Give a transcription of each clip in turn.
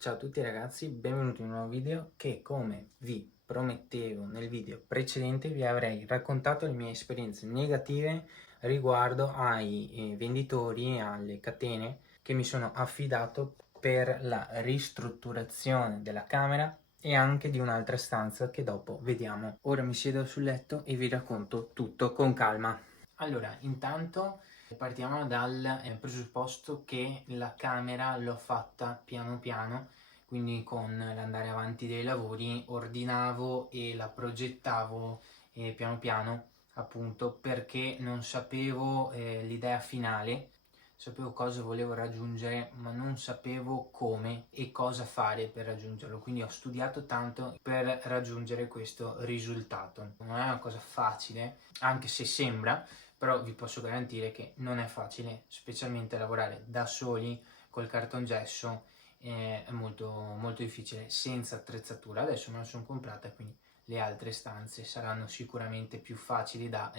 Ciao a tutti ragazzi, benvenuti in un nuovo video che, come vi promettevo nel video precedente, vi avrei raccontato le mie esperienze negative riguardo ai venditori e alle catene che mi sono affidato per la ristrutturazione della camera e anche di un'altra stanza che dopo vediamo. Ora mi siedo sul letto e vi racconto tutto con calma. Allora, intanto partiamo dal presupposto che la camera l'ho fatta piano piano, quindi con l'andare avanti dei lavori ordinavo e la progettavo piano piano, appunto perché non sapevo l'idea finale, sapevo cosa volevo raggiungere, ma non sapevo come e cosa fare per raggiungerlo. Quindi ho studiato tanto per raggiungere questo risultato. Non è una cosa facile, anche se sembra, però vi posso garantire che non è facile, specialmente lavorare da soli col cartongesso è molto, molto difficile senza attrezzatura. Adesso me la sono comprata, quindi le altre stanze saranno sicuramente più facili da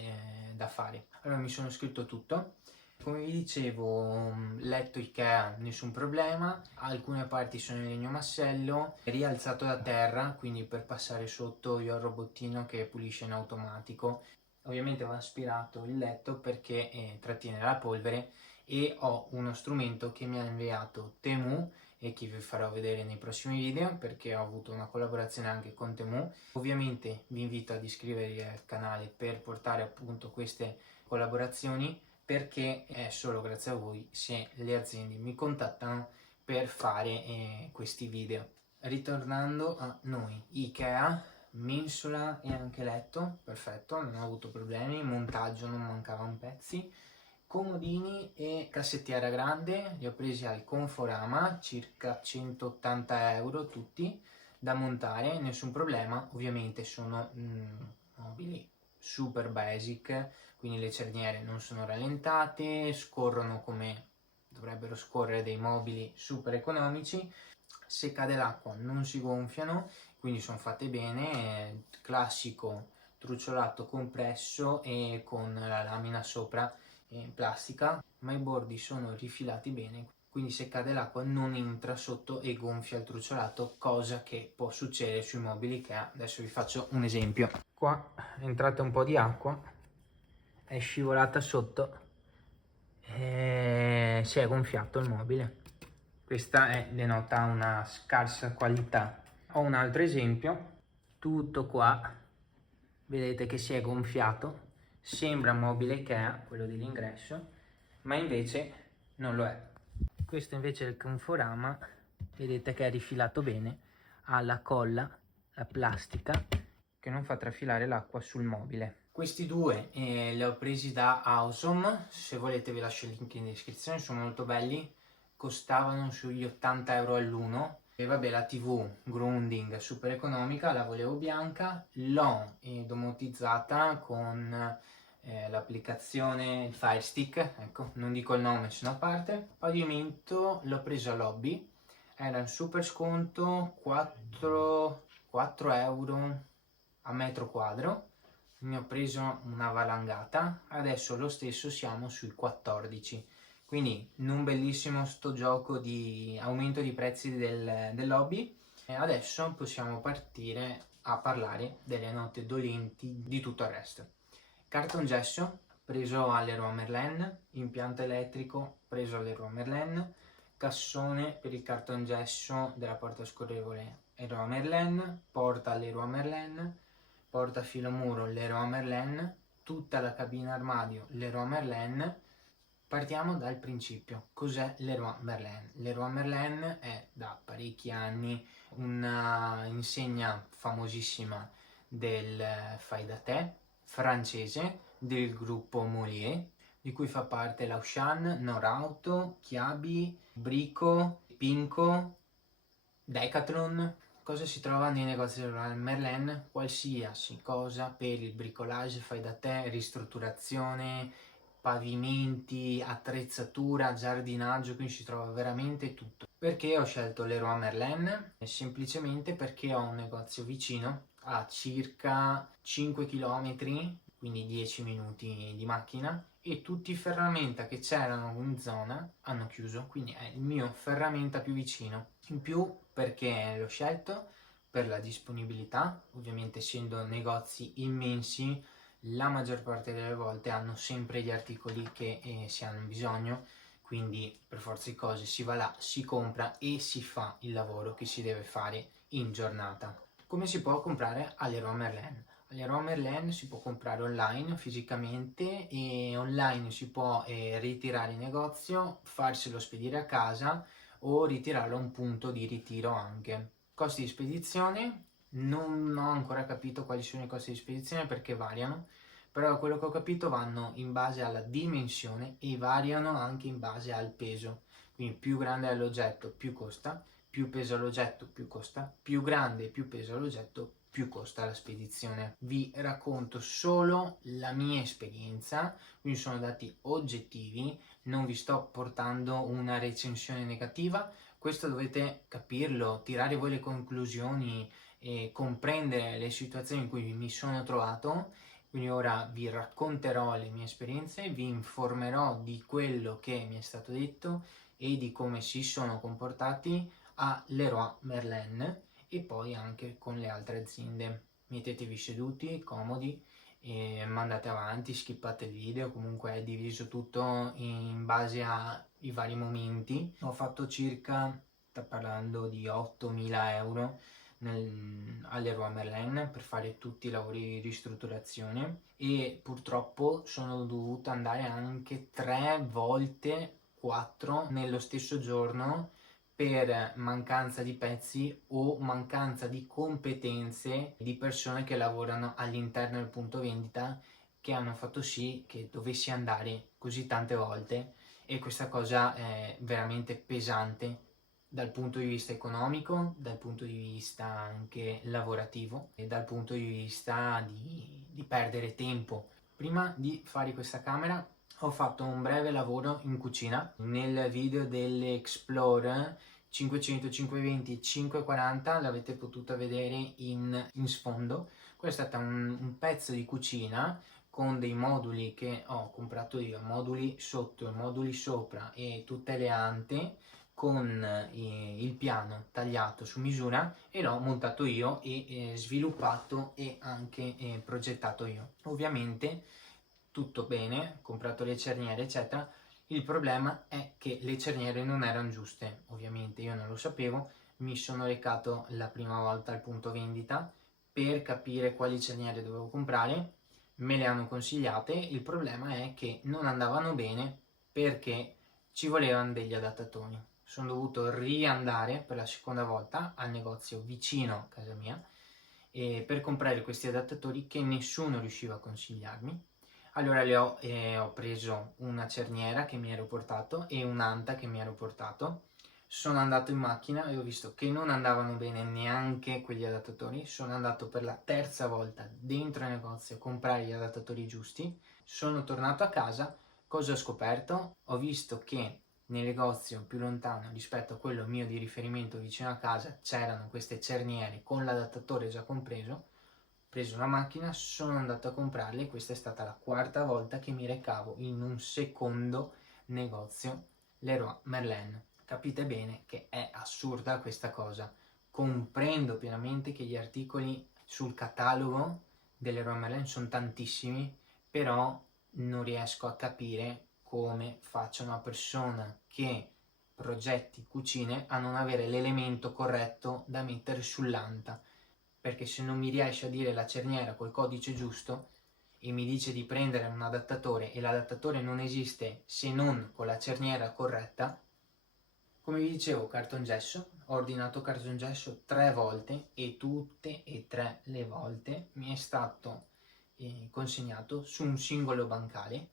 fare. Allora mi sono scritto tutto. Come vi dicevo, letto Ikea, nessun problema, alcune parti sono in legno massello, rialzato da terra, quindi per passare sotto io ho il robottino che pulisce in automatico. Ovviamente ho aspirato il letto perché trattiene la polvere e ho uno strumento che mi ha inviato Temu e che vi farò vedere nei prossimi video perché ho avuto una collaborazione anche con Temu. Ovviamente vi invito ad iscrivervi al canale per portare appunto queste collaborazioni, perché è solo grazie a voi se le aziende mi contattano per fare questi video. Ritornando a noi, Ikea, mensola e anche letto, perfetto, non ho avuto problemi, in montaggio non mancavano pezzi. Comodini e cassettiera grande li ho presi al Conforama, circa 180 euro tutti, da montare, nessun problema. Ovviamente sono mobili super basic, quindi le cerniere non sono rallentate, scorrono come dovrebbero scorrere dei mobili super economici. Se cade l'acqua non si gonfiano, quindi sono fatte bene, classico truciolato compresso e con la lamina sopra in plastica, ma i bordi sono rifilati bene, quindi se cade l'acqua non entra sotto e gonfia il truciolato, cosa che può succedere sui mobili che adesso vi faccio un esempio. Qua è entrata un po' di acqua, è scivolata sotto e si è gonfiato il mobile. Questa denota una scarsa qualità. Ho un altro esempio, tutto qua, vedete che si è gonfiato, sembra un mobile Ikea, quello dell'ingresso, ma invece non lo è. Questo invece è il Conforama, vedete che è rifilato bene, ha la colla, la plastica, che non fa trafilare l'acqua sul mobile. Questi due li ho presi da Awesome, se volete vi lascio il link in descrizione, sono molto belli, costavano sugli 80 euro all'uno. E vabbè, la TV Grounding super economica, la volevo bianca, l'ho domotizzata con l'applicazione, il Fire Stick, ecco, non dico il nome, se no parte. Il pavimento l'ho preso a Lobby, era in super sconto, 4 euro a metro quadro, ne ho preso una valangata, adesso lo stesso siamo sui 14. Quindi non bellissimo sto gioco di aumento di prezzi del hobby. E adesso possiamo partire a parlare delle note dolenti di tutto il resto. Cartongesso preso all'Leroy Merlin, impianto elettrico preso all'Leroy Merlin, cassone per il cartongesso della porta scorrevole Leroy Merlin, porta all'Leroy Merlin, porta filomuro Leroy Merlin, tutta la cabina armadio Leroy Merlin. Partiamo dal principio. Cos'è Leroy Merlin? Leroy Merlin è da parecchi anni una insegna famosissima del fai da te francese del gruppo Molier, di cui fa parte L'Auchan, Norauto, Chiabi, Brico, Pinco, Decathlon. Cosa si trova nei negozi del Merlin? Qualsiasi cosa per il bricolage, fai da te, ristrutturazione, pavimenti, attrezzatura, giardinaggio, quindi si trova veramente tutto. Perché ho scelto Leroy Merlin? Semplicemente perché ho un negozio vicino a circa 5 km, quindi 10 minuti di macchina, e tutti i ferramenta che c'erano in zona hanno chiuso, quindi è il mio ferramenta più vicino. In più, perché l'ho scelto? Per la disponibilità, ovviamente essendo negozi immensi, la maggior parte delle volte hanno sempre gli articoli che si hanno bisogno, quindi per forza di cose si va là, si compra e si fa il lavoro che si deve fare in giornata. Come si può comprare a Leroy Merlin? A Leroy Merlin si può comprare online fisicamente e online si può ritirare in negozio, farselo spedire a casa o ritirarlo a un punto di ritiro anche. Costi di spedizione, non ho ancora capito quali sono i costi di spedizione perché variano, però da quello che ho capito vanno in base alla dimensione e variano anche in base al peso. Quindi più grande è l'oggetto più costa, più peso l'oggetto più costa, più grande e più peso l'oggetto più costa la spedizione. Vi racconto solo la mia esperienza, quindi sono dati oggettivi, non vi sto portando una recensione negativa, questo dovete capirlo, tirare voi le conclusioni e comprendere le situazioni in cui mi sono trovato. Quindi ora vi racconterò le mie esperienze, vi informerò di quello che mi è stato detto e di come si sono comportati a Leroy Merlin e poi anche con le altre aziende. Mettetevi seduti, comodi, e mandate avanti, skippate il video, comunque è diviso tutto in base ai vari momenti. Ho fatto circa, sta parlando di 8.000 euro all'Leroy Merlin per fare tutti i lavori di ristrutturazione e purtroppo sono dovuto andare anche 3 volte, 4 nello stesso giorno per mancanza di pezzi o mancanza di competenze di persone che lavorano all'interno del punto vendita, che hanno fatto sì che dovessi andare così tante volte, e questa cosa è veramente pesante dal punto di vista economico, dal punto di vista anche lavorativo e dal punto di vista di perdere tempo. Prima di fare questa camera ho fatto un breve lavoro in cucina. Nel video dell'Explore 500, 520, 540 l'avete potuta vedere in sfondo. Questo è stato un pezzo di cucina con dei moduli che ho comprato io, moduli sotto e moduli sopra e tutte le ante con il piano tagliato su misura, e l'ho montato io e sviluppato e anche progettato io. Ovviamente tutto bene, ho comprato le cerniere eccetera. Il problema è che le cerniere non erano giuste, ovviamente io non lo sapevo, mi sono recato la prima volta al punto vendita per capire quali cerniere dovevo comprare, me le hanno consigliate, il problema è che non andavano bene perché ci volevano degli adattatori. Sono dovuto riandare per la seconda volta al negozio vicino a casa mia per comprare questi adattatori che nessuno riusciva a consigliarmi. Allora ho preso una cerniera che mi ero portato e un'anta che mi ero portato. Sono andato in macchina e ho visto che non andavano bene neanche quegli adattatori. Sono andato per la terza volta dentro il negozio a comprare gli adattatori giusti. Sono tornato a casa. Cosa ho scoperto? Ho visto che nel negozio più lontano rispetto a quello mio di riferimento vicino a casa c'erano queste cerniere con l'adattatore già compreso. Ho preso la macchina, sono andato a comprarle e questa è stata la quarta volta che mi recavo in un secondo negozio Leroy Merlin. Capite bene che è assurda questa cosa. Comprendo pienamente che gli articoli sul catalogo dell'Leroy Merlin sono tantissimi, però non riesco a capire come faccia una persona che progetti cucine a non avere l'elemento corretto da mettere sull'anta, perché se non mi riesce a dire la cerniera col codice giusto e mi dice di prendere un adattatore e l'adattatore non esiste se non con la cerniera corretta, come vi dicevo, cartongesso, ho ordinato cartongesso 3 volte e tutte e 3 le volte mi è stato consegnato su un singolo bancale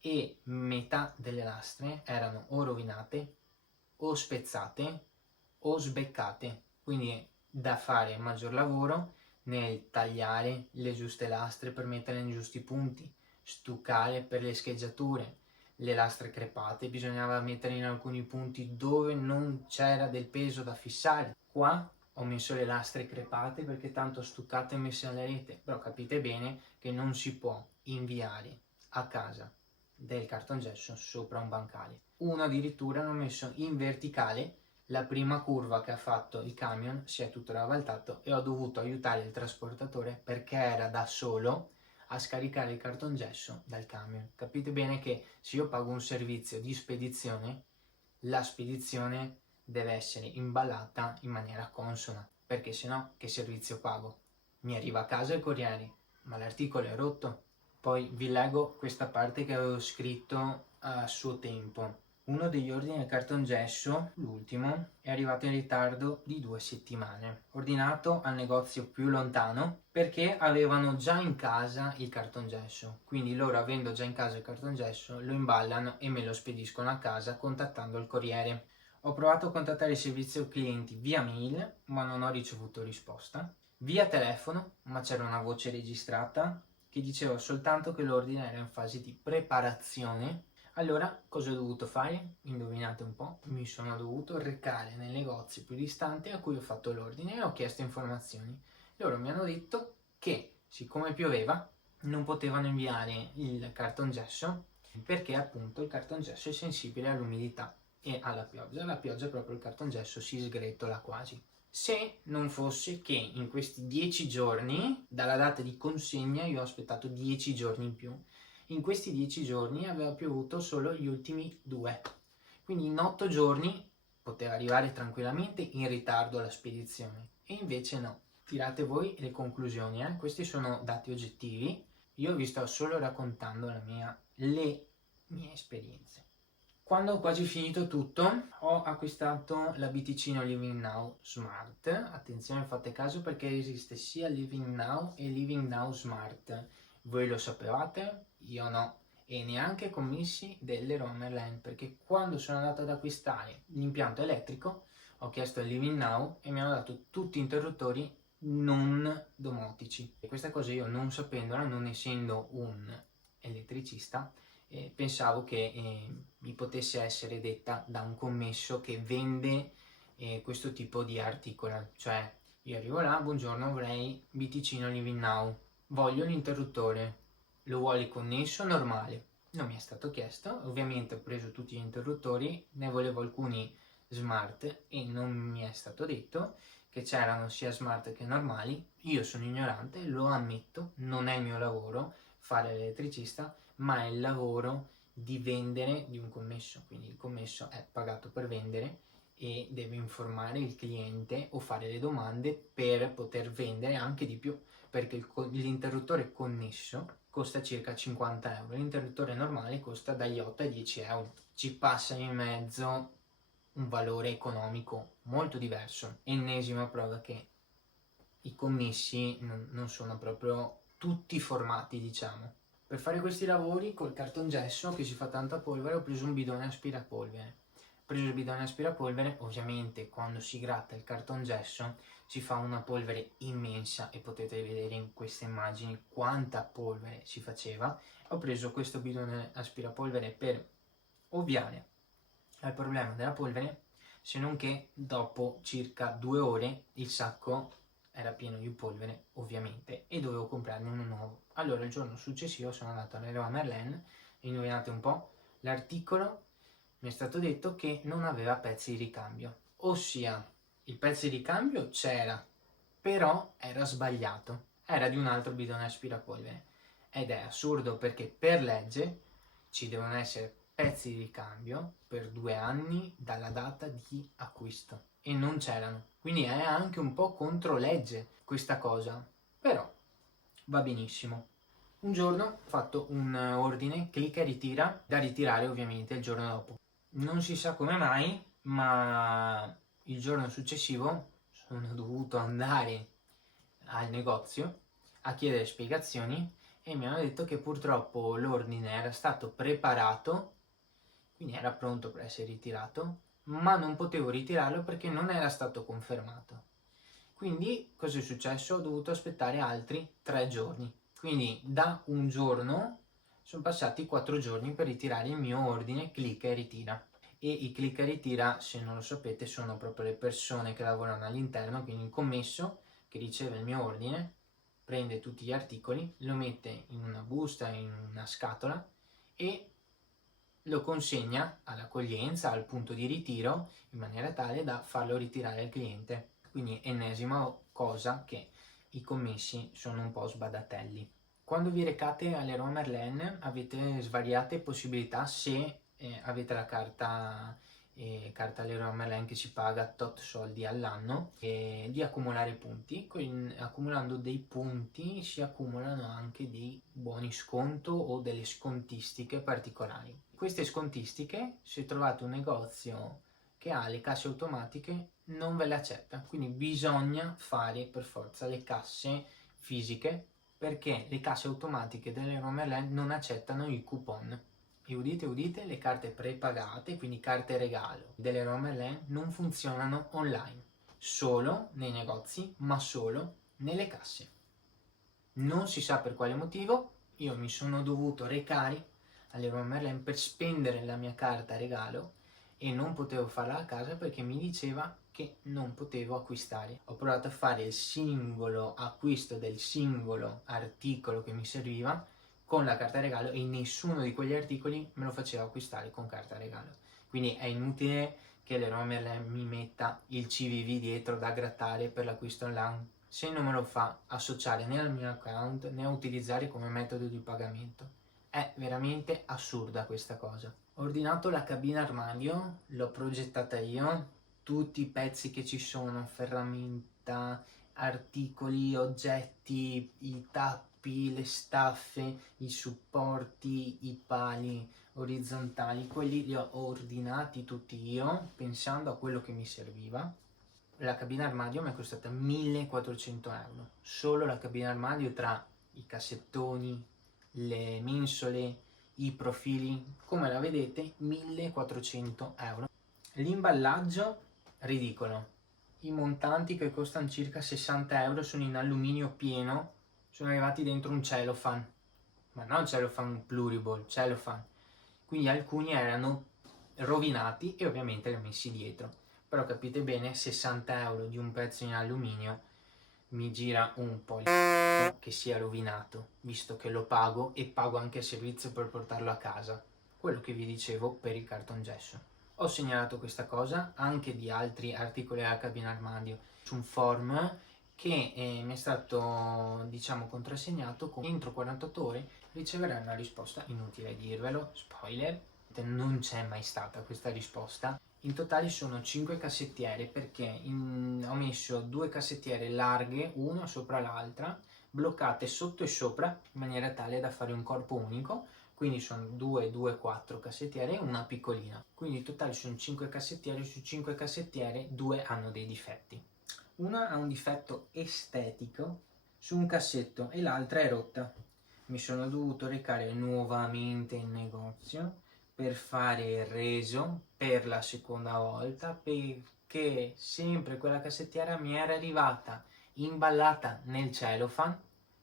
e metà delle lastre erano o rovinate o spezzate o sbeccate, quindi da fare maggior lavoro nel tagliare le giuste lastre per mettere nei giusti punti, stuccare per le scheggiature, le lastre crepate bisognava mettere in alcuni punti dove non c'era del peso da fissare. Qua ho messo le lastre crepate perché tanto stuccate e messe alla rete, però capite bene che non si può inviare a casa del cartongesso sopra un bancale. Uno addirittura l'ho messo in verticale. La prima curva che ha fatto il camion si è tutto ribaltato e ho dovuto aiutare il trasportatore perché era da solo a scaricare il cartongesso dal camion. Capite bene che se io pago un servizio di spedizione, la spedizione deve essere imballata in maniera consona, perché sennò che servizio pago? Mi arriva a casa il corriere, ma l'articolo è rotto. Poi vi leggo questa parte che avevo scritto a suo tempo. Uno degli ordini del cartongesso, l'ultimo, è arrivato in ritardo di 2 settimane. Ordinato al negozio più lontano perché avevano già in casa il cartongesso. Quindi loro, avendo già in casa il cartongesso, lo imballano e me lo spediscono a casa contattando il corriere. Ho provato a contattare il servizio clienti via mail, ma non ho ricevuto risposta. Via telefono, ma c'era una voce registrata che diceva soltanto che l'ordine era in fase di preparazione. Allora, cosa ho dovuto fare? Indovinate un po', mi sono dovuto recare nel negozio più distante a cui ho fatto l'ordine e ho chiesto informazioni. Loro mi hanno detto che, siccome pioveva, non potevano inviare il cartongesso perché appunto il cartongesso è sensibile all'umidità e alla pioggia. La pioggia proprio il cartongesso si sgretola quasi. Se non fosse che in questi 10 giorni, dalla data di consegna, io ho aspettato 10 giorni in più. In questi 10 giorni aveva piovuto solo gli ultimi 2. Quindi in 8 giorni poteva arrivare tranquillamente in ritardo alla spedizione. E invece no. Tirate voi le conclusioni, Questi sono dati oggettivi. Io vi sto solo raccontando le mie esperienze. Quando ho quasi finito tutto, ho acquistato la Biticino Living Now Smart. Attenzione, fate caso perché esiste sia Living Now e Living Now Smart. Voi lo sapevate? Io no. E neanche commessi dell'Leroy Merlin, perché quando sono andato ad acquistare l'impianto elettrico ho chiesto il Living Now e mi hanno dato tutti interruttori non domotici. E questa cosa io non sapendola, non essendo un elettricista, pensavo che mi potesse essere detta da un commesso che vende questo tipo di articolo. Cioè, io arrivo là, buongiorno, avrei Biticino Living Now, voglio l'interruttore, lo vuole connesso normale? Non mi è stato chiesto, ovviamente ho preso tutti gli interruttori, ne volevo alcuni smart e non mi è stato detto che c'erano sia smart che normali. Io sono ignorante, lo ammetto, non è il mio lavoro fare l'elettricista, ma è il lavoro di vendere di un commesso, quindi il commesso è pagato per vendere e deve informare il cliente o fare le domande per poter vendere anche di più, perché l'interruttore connesso costa circa 50 euro, l'interruttore normale costa dagli 8 ai 10 euro. Ci passa in mezzo un valore economico molto diverso. Ennesima prova che i commessi non sono proprio tutti formati, diciamo. Per fare questi lavori col cartongesso che si fa tanta polvere ho preso un bidone aspirapolvere. Ho preso il bidone aspirapolvere, ovviamente quando si gratta il cartongesso si fa una polvere immensa e potete vedere in queste immagini quanta polvere si faceva. Ho preso questo bidone aspirapolvere per ovviare al problema della polvere, se non che dopo circa 2 ore il sacco era pieno di polvere, ovviamente, e dovevo comprarne uno nuovo. Allora il giorno successivo sono andato all'Leroy Merlin e indovinate un po', l'articolo mi è stato detto che non aveva pezzi di ricambio, ossia il pezzo di ricambio c'era, però era sbagliato, era di un altro bidone aspirapolvere. Ed è assurdo perché per legge ci devono essere pezzi di ricambio per 2 anni dalla data di acquisto e non c'erano, quindi è anche un po' contro legge questa cosa, però va benissimo. Un giorno ho fatto un ordine clicca e ritira da ritirare ovviamente il giorno dopo, non si sa come mai, ma il giorno successivo sono dovuto andare al negozio a chiedere spiegazioni e mi hanno detto che purtroppo l'ordine era stato preparato, quindi era pronto per essere ritirato, ma non potevo ritirarlo perché non era stato confermato. Quindi cosa è successo? Ho dovuto aspettare altri 3 giorni. Quindi da un giorno sono passati 4 giorni per ritirare il mio ordine clicca e ritira. E i clicca e ritira, se non lo sapete, sono proprio le persone che lavorano all'interno, quindi il commesso che riceve il mio ordine, prende tutti gli articoli, lo mette in una busta, in una scatola e lo consegna all'accoglienza, al punto di ritiro, in maniera tale da farlo ritirare al cliente. Quindi ennesima cosa che i commessi sono un po' sbadatelli. Quando vi recate all'Leroy Merlin avete svariate possibilità se avete la carta Leroy Merlin che ci paga tot soldi all'anno di accumulare punti. Accumulando dei punti si accumulano anche dei buoni sconto o delle scontistiche particolari. Queste scontistiche, se trovate un negozio che ha le casse automatiche, non ve le accetta, quindi bisogna fare per forza le casse fisiche, perché le casse automatiche dell'Leroy Merlin non accettano i coupon. E udite udite, le carte prepagate, quindi carte regalo dell'Leroy Merlin, non funzionano online, solo nei negozi, ma solo nelle casse. Non si sa per quale motivo, io mi sono dovuto recare all'Leroy Merlin per spendere la mia carta regalo e non potevo farla a casa perché mi diceva che non potevo acquistare. Ho provato a fare il singolo acquisto del singolo articolo che mi serviva con la carta regalo e nessuno di quegli articoli me lo faceva acquistare con carta regalo. Quindi è inutile che Leroy Merlin mi metta il CVV dietro da grattare per l'acquisto online se non me lo fa associare né al mio account né a utilizzare come metodo di pagamento. È veramente assurda questa cosa. Ho ordinato la cabina armadio, l'ho progettata io, tutti i pezzi che ci sono, ferramenta, articoli, oggetti, i tappi, le staffe, i supporti, i pali orizzontali, quelli li ho ordinati tutti io pensando a quello che mi serviva. La cabina armadio mi è costata 1400 euro, solo la cabina armadio tra i cassettoni, le mensole, i profili, come la vedete 1400 euro. L'imballaggio ridicolo, i montanti che costano circa 60 euro sono in alluminio pieno, sono arrivati dentro un cellophane, ma non cellophane pluriball, cellophane, quindi alcuni erano rovinati e ovviamente li ho messi dietro. Però capite bene, 60 euro di un pezzo in alluminio mi gira un po' il che sia rovinato, visto che lo pago e pago anche il servizio per portarlo a casa, quello che vi dicevo per il cartongesso. Ho segnalato questa cosa anche di altri articoli della cabina armadio su un forum che mi è stato, diciamo, contrassegnato con entro 48 ore riceverai una risposta. Inutile dirvelo, spoiler, non c'è mai stata questa risposta. In totale sono 5 cassettiere perché ho messo 2 cassettiere larghe, una sopra l'altra, bloccate sotto e sopra in maniera tale da fare un corpo unico, quindi sono 2, 2, 4 cassettiere e una piccolina. Quindi in totale sono 5 cassettiere, su 5 cassettiere 2 hanno dei difetti. Una ha un difetto estetico su un cassetto e l'altra è rotta. Mi sono dovuto recare nuovamente in negozio per fare il reso per la seconda volta perché sempre quella cassettiera mi era arrivata imballata nel cellophane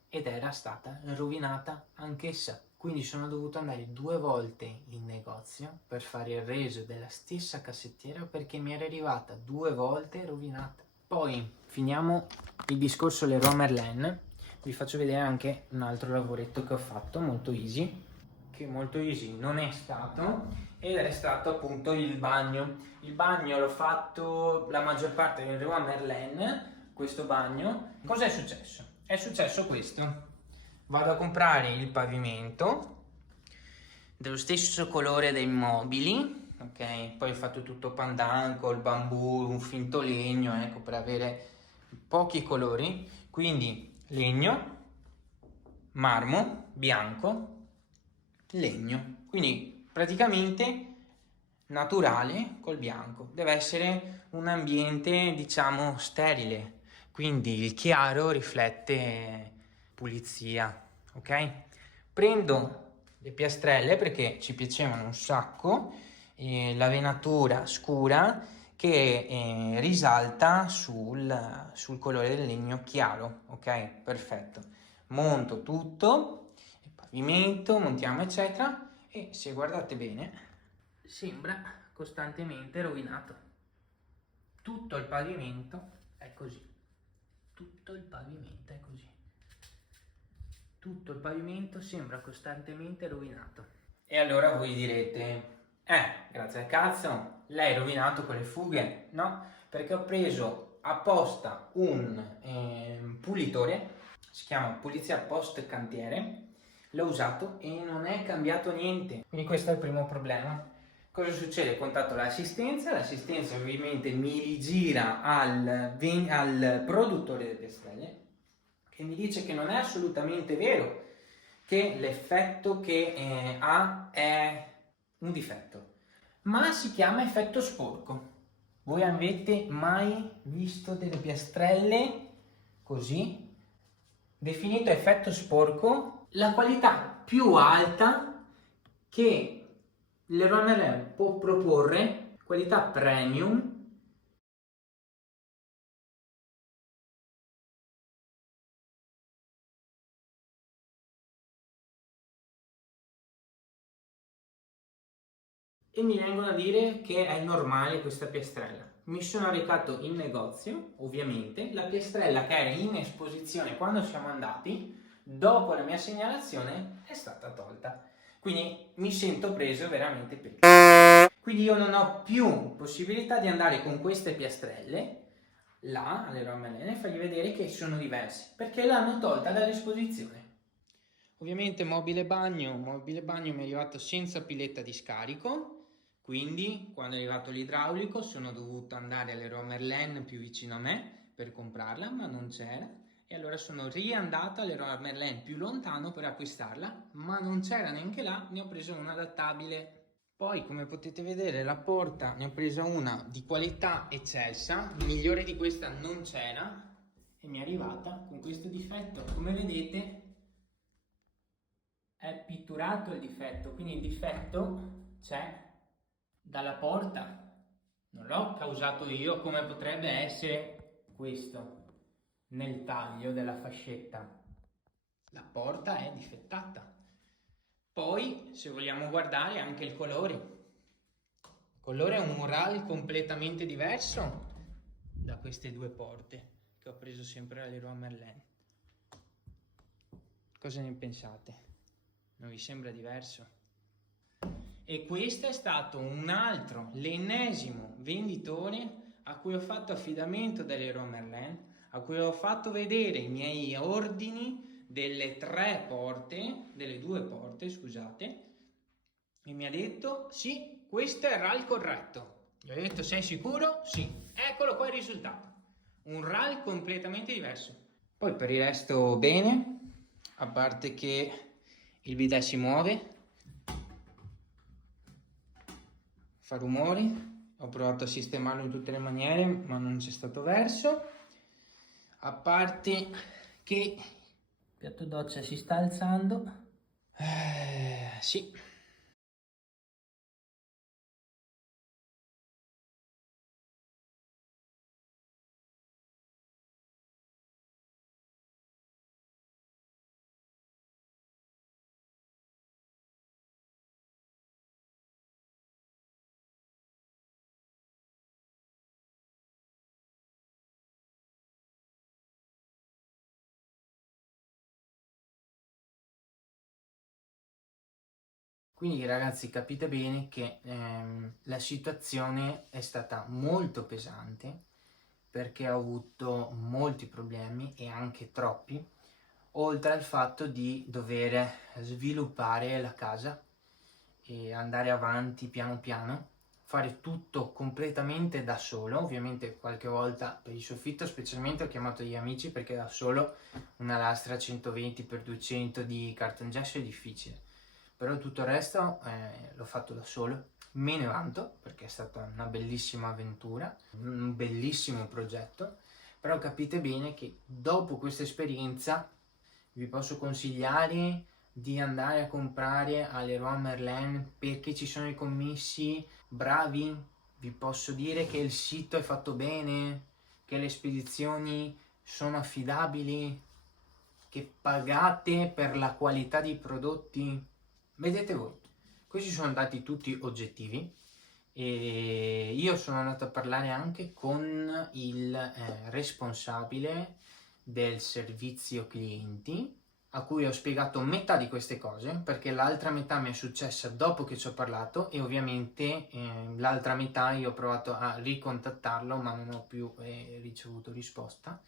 ed era stata rovinata anch'essa. Quindi sono dovuto andare 2 volte in negozio per fare il reso della stessa cassettiera perché mi era arrivata 2 volte rovinata. Poi finiamo il discorso Leroy Merlin, vi faccio vedere anche un altro lavoretto che ho fatto molto easy, che molto easy non è stato, ed è stato appunto il bagno. Il bagno l'ho fatto la maggior parte del Leroy Merlin, questo bagno. Cosa è successo? È successo questo: vado a comprare il pavimento dello stesso colore dei mobili, ok? Poi ho fatto tutto pandan col bambù, un finto legno, ecco, per avere pochi colori. Quindi legno, marmo, bianco, legno, quindi praticamente naturale col bianco. Deve essere un ambiente, diciamo, sterile, quindi il chiaro riflette pulizia, ok? Prendo le piastrelle perché ci piacevano un sacco, la venatura scura che risalta sul colore del legno chiaro, ok? Perfetto. Monto tutto, il pavimento, montiamo eccetera, e se guardate bene sembra costantemente rovinato. Tutto il pavimento è così. Tutto il pavimento è così. Tutto il pavimento sembra costantemente rovinato. E allora voi direte, grazie al cazzo, l'hai rovinato con le fughe, no? Perché ho preso apposta un pulitore, si chiama pulizia post cantiere, l'ho usato e non è cambiato niente. Quindi questo è il primo problema. Cosa succede? Contatto l'assistenza ovviamente mi rigira al produttore delle piastrelle che mi dice che non è assolutamente vero, che l'effetto che ha è un difetto, ma si chiama effetto sporco. Voi avete mai visto delle piastrelle così? Definito effetto sporco, la qualità più alta che Leroy Merlin può proporre, qualità premium. E mi vengono a dire che è normale questa piastrella. Mi sono recato in negozio, ovviamente, la piastrella che era in esposizione quando siamo andati, dopo la mia segnalazione, è stata tolta. Quindi mi sento preso veramente per il c***o. Quindi io non ho più possibilità di andare con queste piastrelle là alle Romelene e fargli vedere che sono diverse, perché l'hanno tolta dall'esposizione. Ovviamente mobile bagno mi è arrivato senza piletta di scarico, quindi quando è arrivato l'idraulico sono dovuto andare all'Leroy Merlin più vicino a me per comprarla, ma non c'era, e allora sono riandato all'Leroy Merlin più lontano per acquistarla, ma non c'era neanche là, ne ho preso una adattabile. Poi, come potete vedere, la porta ne ho presa una di qualità eccelsa, migliore di questa non c'era, e mi è arrivata con questo difetto. Come vedete è pitturato il difetto, quindi il difetto c'è dalla porta, non l'ho causato io come potrebbe essere questo nel taglio della fascetta. La porta è difettata. Poi, se vogliamo guardare anche il colore. Il colore è un mural completamente diverso da queste due porte che ho preso sempre alla Leroy Merlin. Cosa ne pensate? Non vi sembra diverso? E questo è stato un altro, l'ennesimo venditore a cui ho fatto affidamento delle Leroy Merlin, a cui ho fatto vedere i miei ordini delle due porte, scusate, e mi ha detto sì, questo era il corretto. Gli ho detto sei sicuro? Sì, eccolo qua il risultato, un RAL completamente diverso. Poi per il resto bene, a parte che il bidet si muove, fa rumori, ho provato a sistemarlo in tutte le maniere ma non c'è stato verso, a parte che il piatto doccia si sta alzando, sì. Quindi ragazzi capite bene che la situazione è stata molto pesante perché ho avuto molti problemi e anche troppi, oltre al fatto di dover sviluppare la casa e andare avanti piano piano, fare tutto completamente da solo. Ovviamente qualche volta per il soffitto specialmente ho chiamato gli amici perché da solo una lastra 120x200 di cartongesso è difficile, però tutto il resto l'ho fatto da solo. Me ne vanto perché è stata una bellissima avventura, un bellissimo progetto, però capite bene che dopo questa esperienza vi posso consigliare di andare a comprare a Leroy Merlin perché ci sono i commessi bravi. Vi posso dire che il sito è fatto bene, che le spedizioni sono affidabili, che pagate per la qualità dei prodotti. Vedete voi, questi sono dati tutti oggettivi e io sono andato a parlare anche con il responsabile del servizio clienti a cui ho spiegato metà di queste cose, perché l'altra metà mi è successa dopo che ci ho parlato e ovviamente l'altra metà io ho provato a ricontattarlo ma non ho più ricevuto risposta.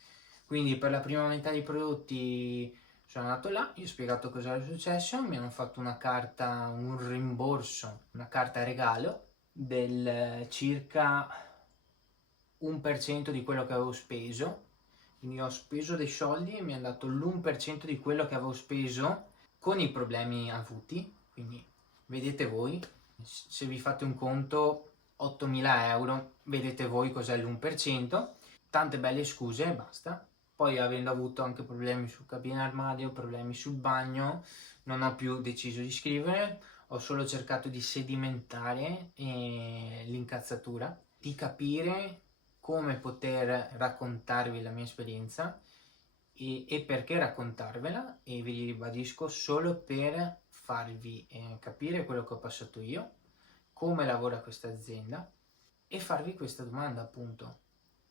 Quindi per la prima metà dei prodotti sono andato là, gli ho spiegato cosa era successo, mi hanno fatto una carta, un rimborso, una carta regalo del circa 1% di quello che avevo speso. Quindi ho speso dei soldi e mi hanno dato l'1% di quello che avevo speso con i problemi avuti. Quindi vedete voi, se vi fate un conto 8.000 euro, vedete voi cos'è l'1%. Tante belle scuse e basta. Poi avendo avuto anche problemi sul cabina armadio, problemi sul bagno, non ho più deciso di scrivere, ho solo cercato di sedimentare l'incazzatura, di capire come poter raccontarvi la mia esperienza e perché raccontarvela, e vi ribadisco solo per farvi capire quello che ho passato io, come lavora questa azienda e farvi questa domanda appunto.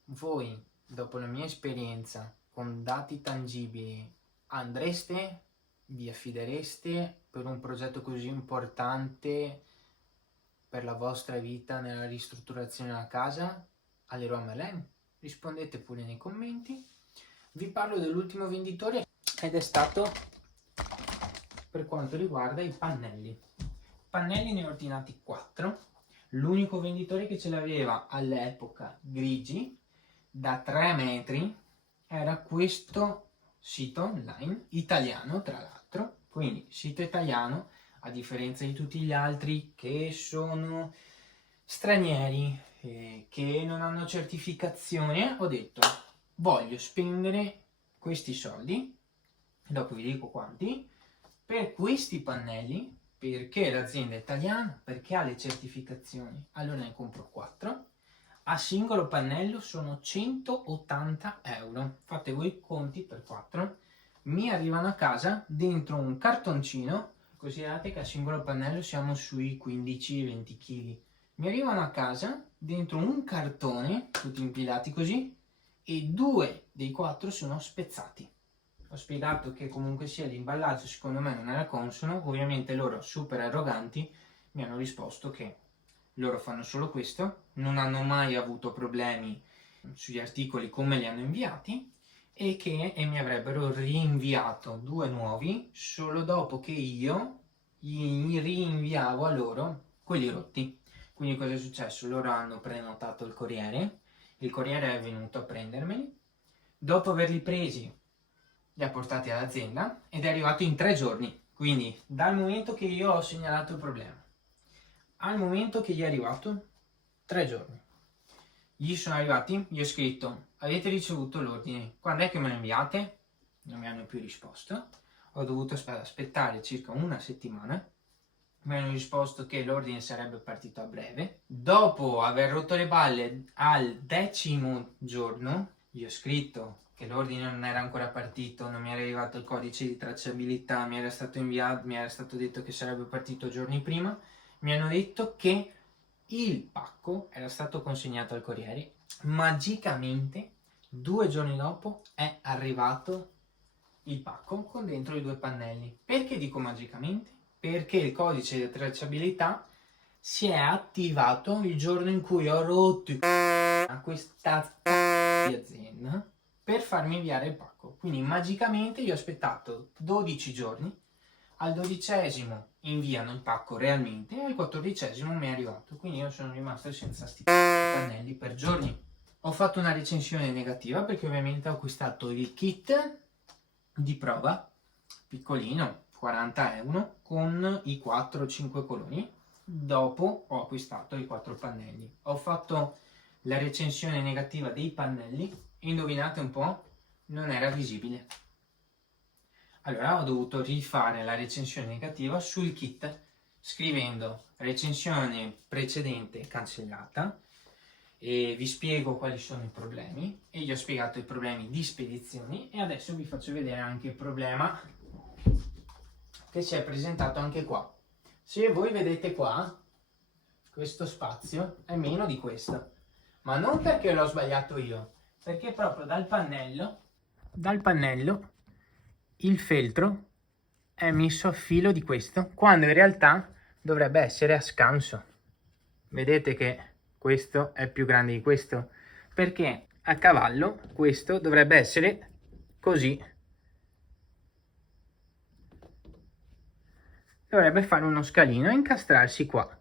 Voi, dopo la mia esperienza, con dati tangibili, andreste, vi affidereste per un progetto così importante per la vostra vita nella ristrutturazione della casa? Alle Merlin? Rispondete pure nei commenti. Vi parlo dell'ultimo venditore ed è stato per quanto riguarda i pannelli. Pannelli ne ho ordinati 4. L'unico venditore che ce l'aveva all'epoca grigi da 3 metri era questo sito online italiano, tra l'altro. Quindi sito italiano, a differenza di tutti gli altri che sono stranieri, che non hanno certificazione, ho detto voglio spendere questi soldi, dopo vi dico quanti, per questi pannelli, perché l'azienda è italiana, perché ha le certificazioni. Allora ne compro 4. A singolo pannello sono 180 euro. Fate voi i conti per 4. Mi arrivano a casa dentro un cartoncino, considerate che a singolo pannello siamo sui 15-20 kg. Mi arrivano a casa dentro un cartone, tutti impilati così, e 2 dei 4 sono spezzati. Ho spiegato che comunque sia l'imballaggio secondo me non era consono, ovviamente loro super arroganti mi hanno risposto che loro fanno solo questo, non hanno mai avuto problemi sugli articoli come li hanno inviati e che mi avrebbero rinviato 2 nuovi solo dopo che io gli rinviavo a loro quelli rotti. Quindi cosa è successo? Loro hanno prenotato il corriere è venuto a prendermeli, dopo averli presi li ha portati all'azienda ed è arrivato in 3 giorni. Quindi dal momento che io ho segnalato il problema al momento che gli è arrivato 3 giorni. Gli sono arrivati, gli ho scritto avete ricevuto l'ordine, quando è che me lo inviate? Non mi hanno più risposto, ho dovuto aspettare circa una settimana, mi hanno risposto che l'ordine sarebbe partito a breve. Dopo aver rotto le balle al 10° giorno gli ho scritto che l'ordine non era ancora partito, non mi era arrivato il codice di tracciabilità, mi era stato inviato, mi era stato detto che sarebbe partito giorni prima. Mi hanno detto che il pacco era stato consegnato al corriere, magicamente 2 giorni dopo è arrivato il pacco con dentro i 2 pannelli. Perché dico magicamente? Perché il codice di tracciabilità si è attivato il giorno in cui ho rotto a questa azienda per farmi inviare il pacco. Quindi magicamente io ho aspettato 12 giorni, al 12° inviano il pacco realmente e al 14° mi è arrivato. Quindi io sono rimasto senza sti pannelli per giorni. Ho fatto una recensione negativa perché ovviamente ho acquistato il kit di prova piccolino, 40 euro, con i 4-5 coloni. Dopo ho acquistato i 4 pannelli. Ho fatto la recensione negativa dei pannelli e indovinate un po', non era visibile. Allora ho dovuto rifare la recensione negativa sul kit scrivendo recensione precedente cancellata, e vi spiego quali sono i problemi e gli ho spiegato i problemi di spedizioni e adesso vi faccio vedere anche il problema che si è presentato anche qua. Se voi vedete qua, questo spazio è meno di questo, ma non perché l'ho sbagliato io, perché proprio dal pannello il feltro è messo a filo di questo, quando in realtà dovrebbe essere a scanso. Vedete che questo è più grande di questo, perché a cavallo questo dovrebbe essere così. Dovrebbe fare uno scalino e incastrarsi qua.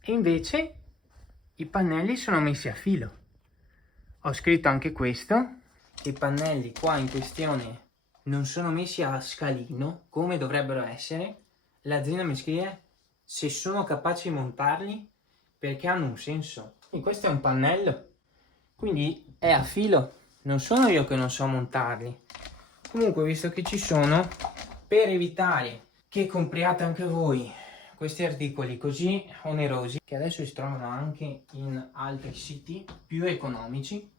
E invece i pannelli sono messi a filo. Ho scritto anche questo. I pannelli qua in questione non sono messi a scalino come dovrebbero essere. L'azienda mi scrive se sono capaci di montarli perché hanno un senso. Quindi questo è un pannello, quindi è a filo, non sono io che non so montarli. Comunque, visto che ci sono, per evitare che compriate anche voi questi articoli così onerosi, che adesso si trovano anche in altri siti più economici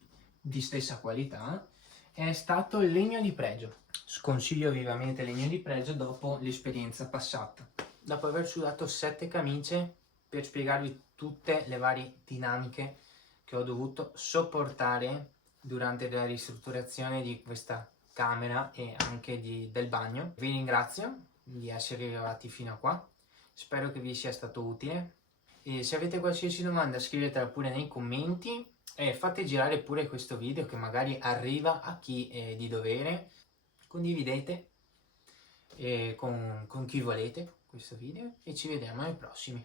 di stessa qualità, è stato il legno di pregio. Sconsiglio vivamente il legno di pregio dopo l'esperienza passata. Dopo aver sudato 7 camicie per spiegarvi tutte le varie dinamiche che ho dovuto sopportare durante la ristrutturazione di questa camera e anche del bagno. Vi ringrazio di essere arrivati fino a qua, spero che vi sia stato utile e se avete qualsiasi domanda scrivetela pure nei commenti e fate girare pure questo video che magari arriva a chi è di dovere. Condividete con chi volete questo video e ci vediamo ai prossimi.